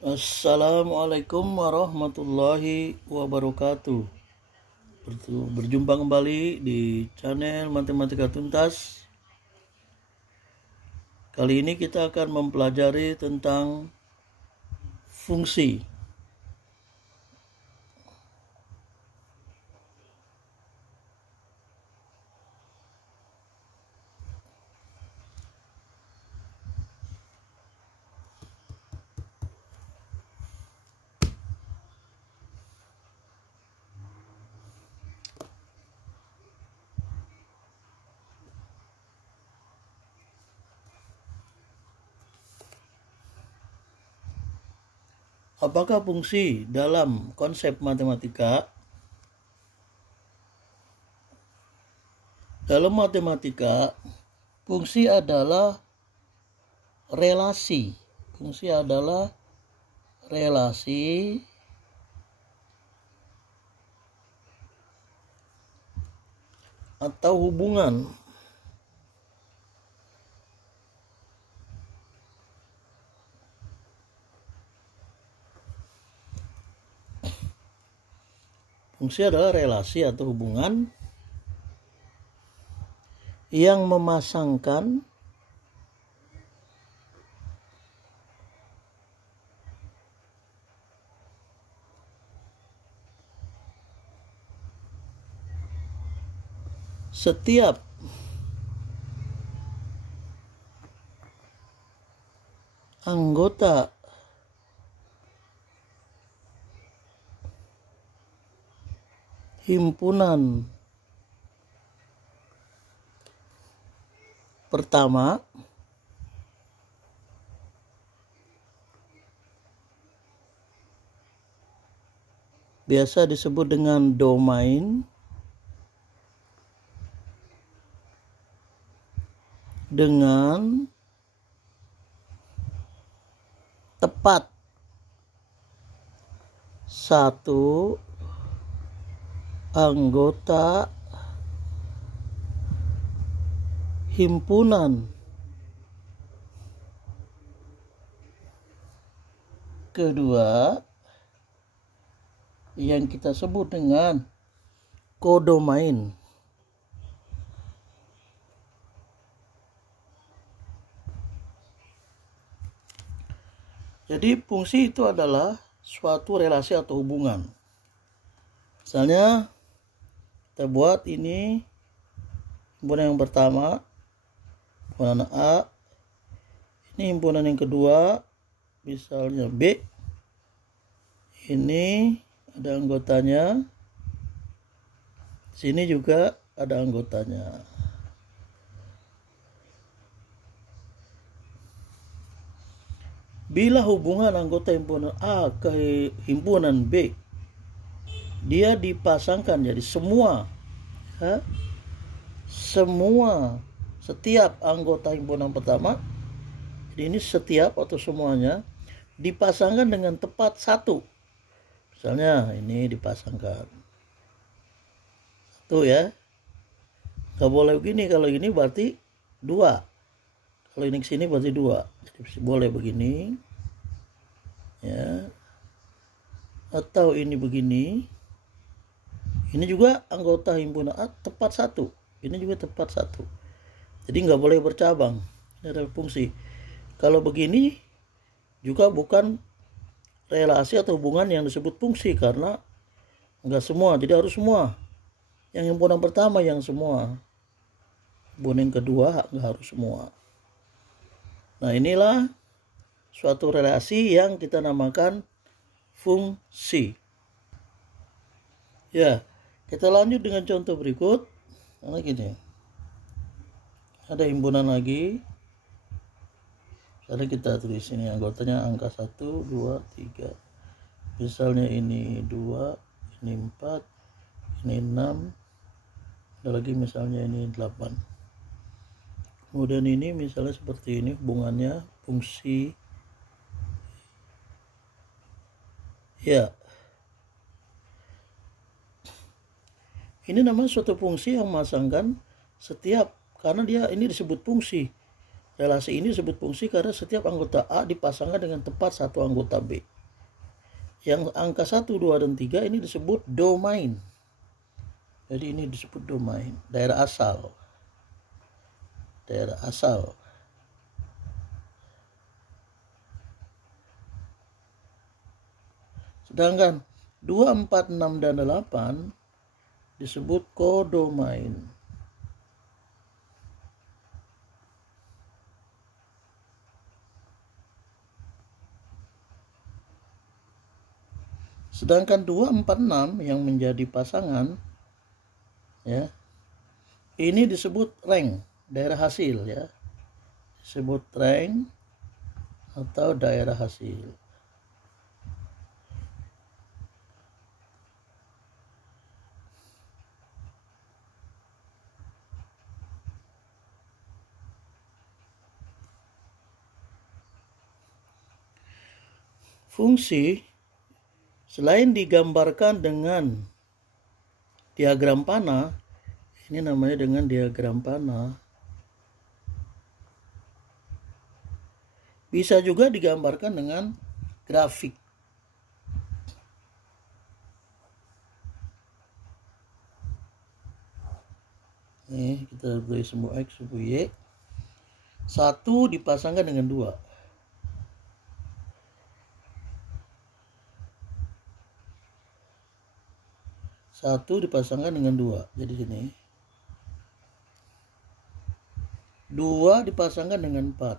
Assalamualaikum warahmatullahi wabarakatuh. Berjumpa kembali di channel Matematika Tuntas. Kali ini kita akan mempelajari tentang fungsi. Apakah fungsi dalam konsep matematika? Dalam matematika, fungsi adalah relasi. Fungsi adalah relasi atau hubungan Fungsi adalah relasi atau hubungan yang memasangkan setiap anggota himpunan pertama biasa disebut dengan domain dengan tepat satu anggota himpunan kedua yang kita sebut dengan kodomain. Jadi fungsi itu adalah suatu relasi atau hubungan. Misalnya kita buat ini himpunan yang pertama, himpunan A. Ini himpunan yang kedua, misalnya B. Ini ada anggotanya. Sini juga ada anggotanya. Bila hubungan anggota himpunan A ke himpunan B, dia dipasangkan jadi semua setiap anggota himpunan pertama, jadi ini setiap atau semuanya dipasangkan dengan tepat satu. Misalnya ini dipasangkan satu ya, nggak boleh begini. Kalau ini berarti dua, kalau ini kesini berarti dua. Jadi boleh begini ya, atau ini begini. Ini juga anggota himpunan A tepat satu, ini juga tepat satu. Jadi nggak boleh bercabang. Ini adalah fungsi. Kalau begini juga bukan relasi atau hubungan yang disebut fungsi, karena nggak semua. Jadi harus semua. Yang himpunan pertama yang semua, himpunan kedua nggak harus semua. Nah, inilah suatu relasi yang kita namakan fungsi. Ya, kita lanjut dengan contoh berikut. Nah, gini. Ada himpunan lagi. Misalnya kita tulis ini anggotanya angka 1, 2, 3. Misalnya ini 2, ini 4, ini 6. Ada lagi misalnya ini 8. Kemudian ini misalnya seperti ini hubungannya fungsi. Ya. Ini namanya suatu fungsi yang memasangkan setiap, karena dia ini disebut fungsi. relasi ini disebut fungsi karena setiap anggota A dipasangkan dengan tepat satu anggota B. Yang angka 1, 2, dan 3 ini disebut domain. Jadi ini disebut domain, daerah asal. Daerah asal. Sedangkan 2, 4, 6, dan 8 disebut kodomain. Sedangkan 2, 4, 6 yang menjadi pasangan, ya, ini disebut rank, daerah hasil, ya. Disebut rank atau daerah hasil. Fungsi selain digambarkan dengan diagram panah, ini namanya dengan diagram panah, bisa juga digambarkan dengan grafik. Nih, kita beri sumbu X, sumbu Y. 1 dipasangkan dengan 2. Satu dipasangkan dengan 2. Jadi sini 2 dipasangkan dengan 4.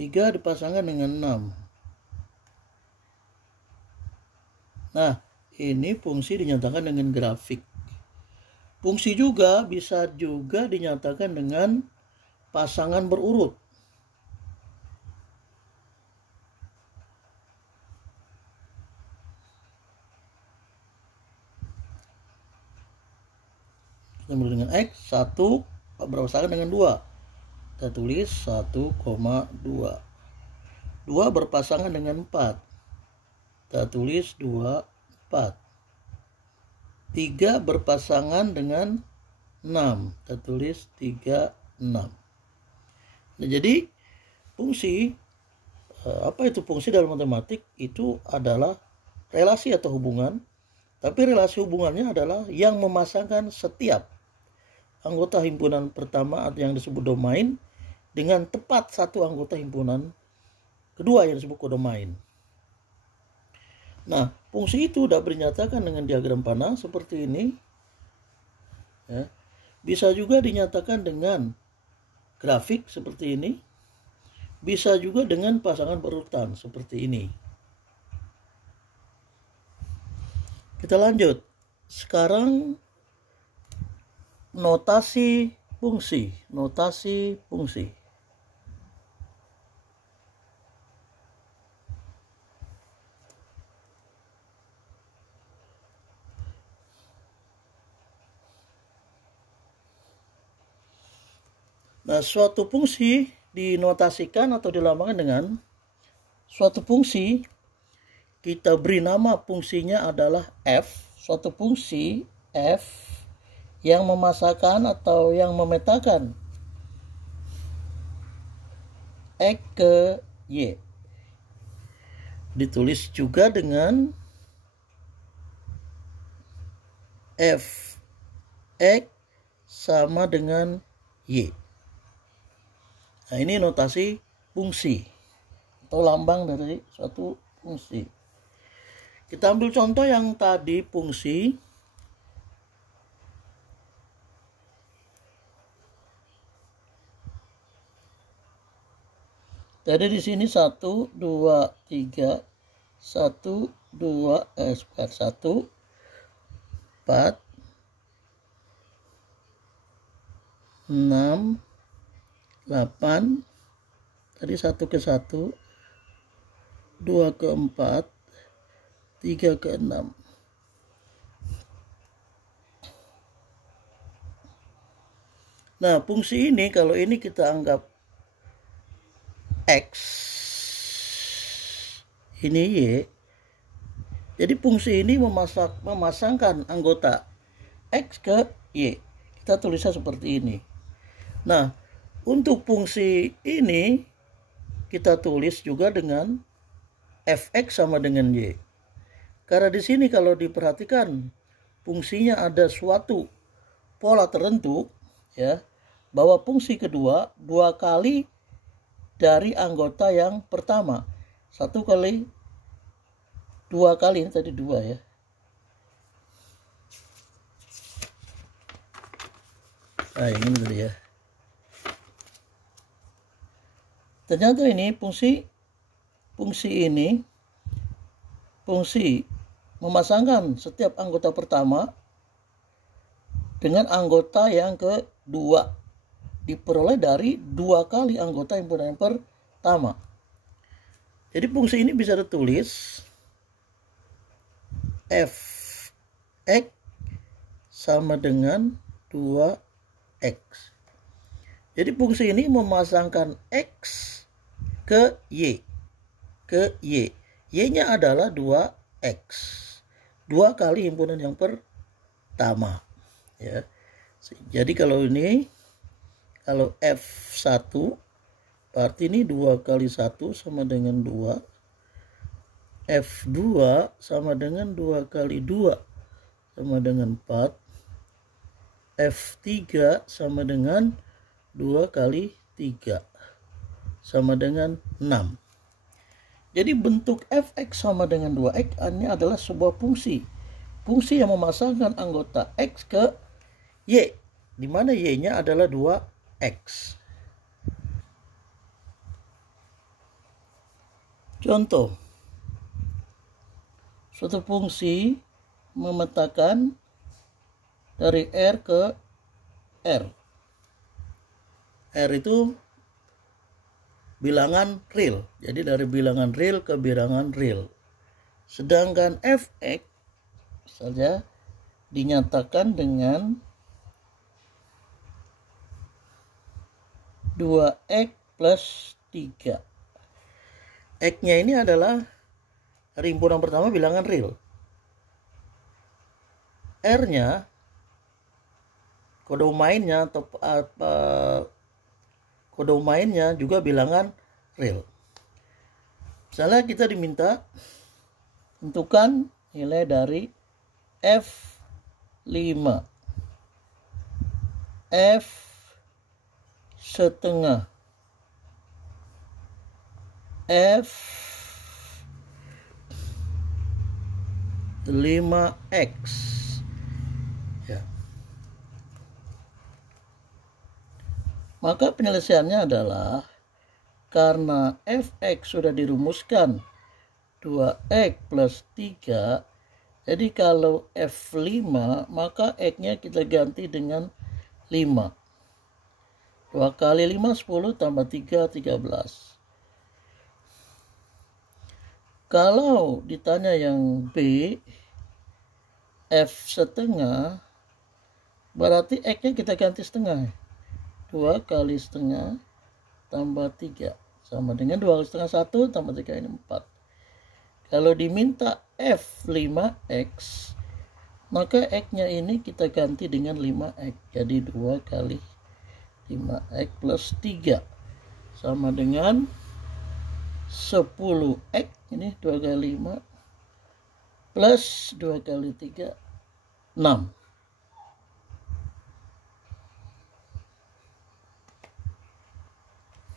3 dipasangkan dengan 6. Nah, ini fungsi dinyatakan dengan grafik. Fungsi juga bisa juga dinyatakan dengan pasangan berurut. Kita mulai dengan X, 1 berpasangan dengan 2. Kita tulis 1,2. 2 berpasangan dengan 4. Kita tulis 2, 4. 3 berpasangan dengan 6. Kita tulis 3, 6. Nah, jadi fungsi, apa itu fungsi dalam matematik? Itu adalah relasi atau hubungan. Tapi relasi hubungannya adalah yang memasangkan setiap anggota himpunan pertama yang disebut domain dengan tepat satu anggota himpunan kedua yang disebut kodomain. Nah, fungsi itu dapat dinyatakan dengan diagram panah seperti ini, ya. Bisa juga dinyatakan dengan grafik seperti ini. Bisa juga dengan pasangan berurutan seperti ini. Kita lanjut. Sekarang notasi fungsi. Notasi fungsi. Nah, suatu fungsi dinotasikan atau dilambangkan dengan suatu fungsi, kita beri nama fungsinya adalah f. Suatu fungsi f yang memasakkan atau yang memetakan X ke Y. Ditulis juga dengan f X sama dengan Y. Nah, ini notasi fungsi atau lambang dari suatu fungsi. Kita ambil contoh yang tadi fungsi. Jadi di sini 1, 2, 3, 1, 2, 1, 4, 6, 8, tadi 1 ke 1, 2 ke 4, 3 ke 6. Nah, fungsi ini kalau ini kita anggap X, ini Y. Jadi fungsi ini memasangkan anggota X ke Y. kita tulisnya seperti ini. Nah, untuk fungsi ini kita tulis juga dengan fx sama dengan y. Karena di sini kalau diperhatikan fungsinya ada suatu pola tertentu, ya, bahwa fungsi kedua 2 kali dari anggota yang pertama. 1 kali 2 kali, ini tadi 2 ya. Nah, ini tadi ya. Ternyata ini fungsi memasangkan setiap anggota pertama dengan anggota yang kedua diperoleh dari 2 kali anggota himpunan yang pertama. Jadi fungsi ini bisa ditulis f(x) sama dengan 2x. Jadi fungsi ini memasangkan x ke y. Y-nya adalah 2x. 2 kali himpunan yang pertama. Ya. Jadi kalau F1 berarti ini 2 kali 1 sama dengan 2. F2 sama dengan 2 kali 2 sama dengan 4. F3 sama dengan 2 kali 3 sama dengan 6. Jadi bentuk fx sama dengan 2x ini adalah sebuah fungsi yang memasangkan anggota x ke y, di mana y-nya adalah 2x. Contoh, suatu fungsi memetakan dari R ke R. R itu bilangan real. Jadi dari bilangan real ke bilangan real. Sedangkan fx saja dinyatakan dengan 2x plus 3. X-nya ini adalah himpunan pertama bilangan real. R-nya kode domainnya atau kode domainnya juga bilangan real. Misalnya kita diminta tentukan nilai dari F5, F setengah, F 5x. Ya. Maka penyelesaiannya adalah karena fx sudah dirumuskan 2x plus 3, jadi kalau f5 maka x-nya kita ganti dengan 5. 2 kali 5 10 tambah 3 13. Kalau ditanya yang B, F setengah, berarti X-nya kita ganti setengah. 2 kali setengah tambah 3. Sama dengan 2 kali setengah 1 tambah 3 ini 4. Kalau diminta F5X, maka X-nya ini kita ganti dengan 5X. Jadi 2 kali 5X plus 3. Sama dengan 10x, ini 2 kali 5 plus 2 kali 3 6.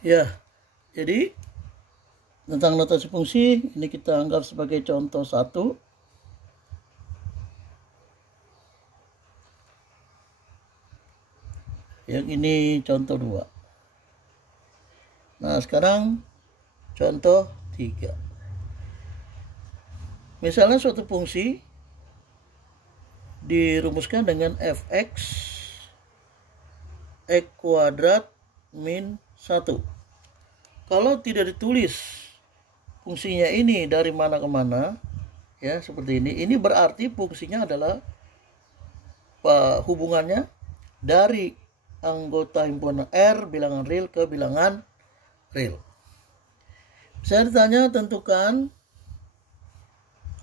Ya, jadi tentang notasi fungsi ini kita anggap sebagai contoh 1. Yang ini contoh 2. Nah, sekarang contoh 3. Misalnya suatu fungsi dirumuskan dengan fx x kuadrat min 1. Kalau tidak ditulis fungsinya ini dari mana ke mana, ya seperti ini berarti fungsinya adalah hubungannya dari anggota himpunan R bilangan real ke bilangan real. Saya ditanya tentukan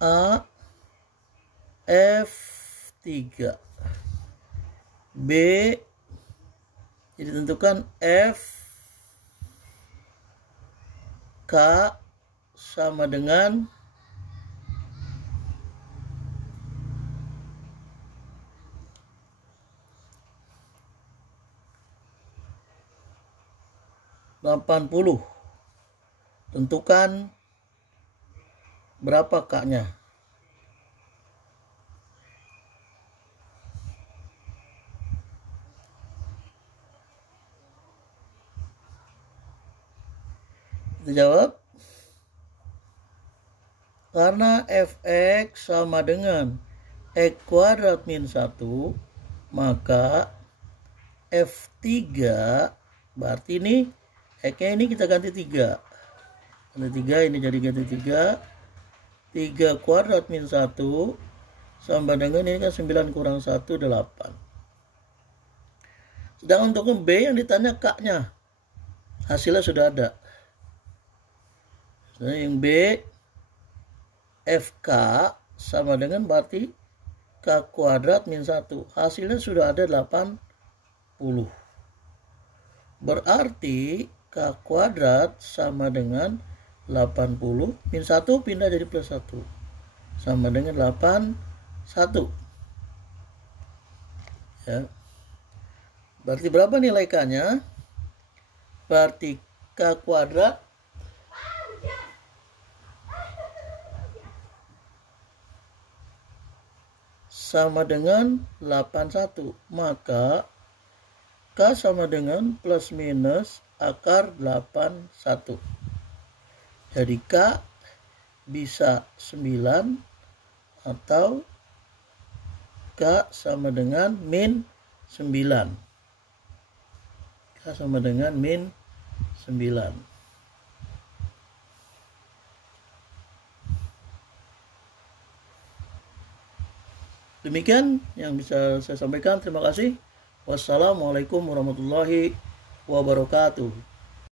A F3. B ditentukan F K sama dengan 80. Tentukan berapa K-nya. Kita jawab. Karena fx sama dengan x kuadrat min 1, maka f3 berarti ini x-nya ini kita ganti 3. Ganti 3, ini jadi ganti 3. 3 kuadrat min 1 sama dengan ini kan 9 kurang 1, 8. Sedangkan untuk B yang ditanya K-nya, hasilnya sudah ada. Nah, yang B FK sama dengan berarti K kuadrat min 1. Hasilnya sudah ada 80. Berarti K kuadrat sama dengan 80. Min 1 pindah jadi plus 1. Sama dengan 81. Ya. Berarti berapa nilai K-nya? Berarti K kuadrat sama dengan 81, maka K sama dengan plus minus akar 81. Jadi K bisa 9 atau K sama dengan min 9. K sama dengan min 9. Demikian yang bisa saya sampaikan. Terima kasih. Wassalamualaikum warahmatullahi wabarakatuh.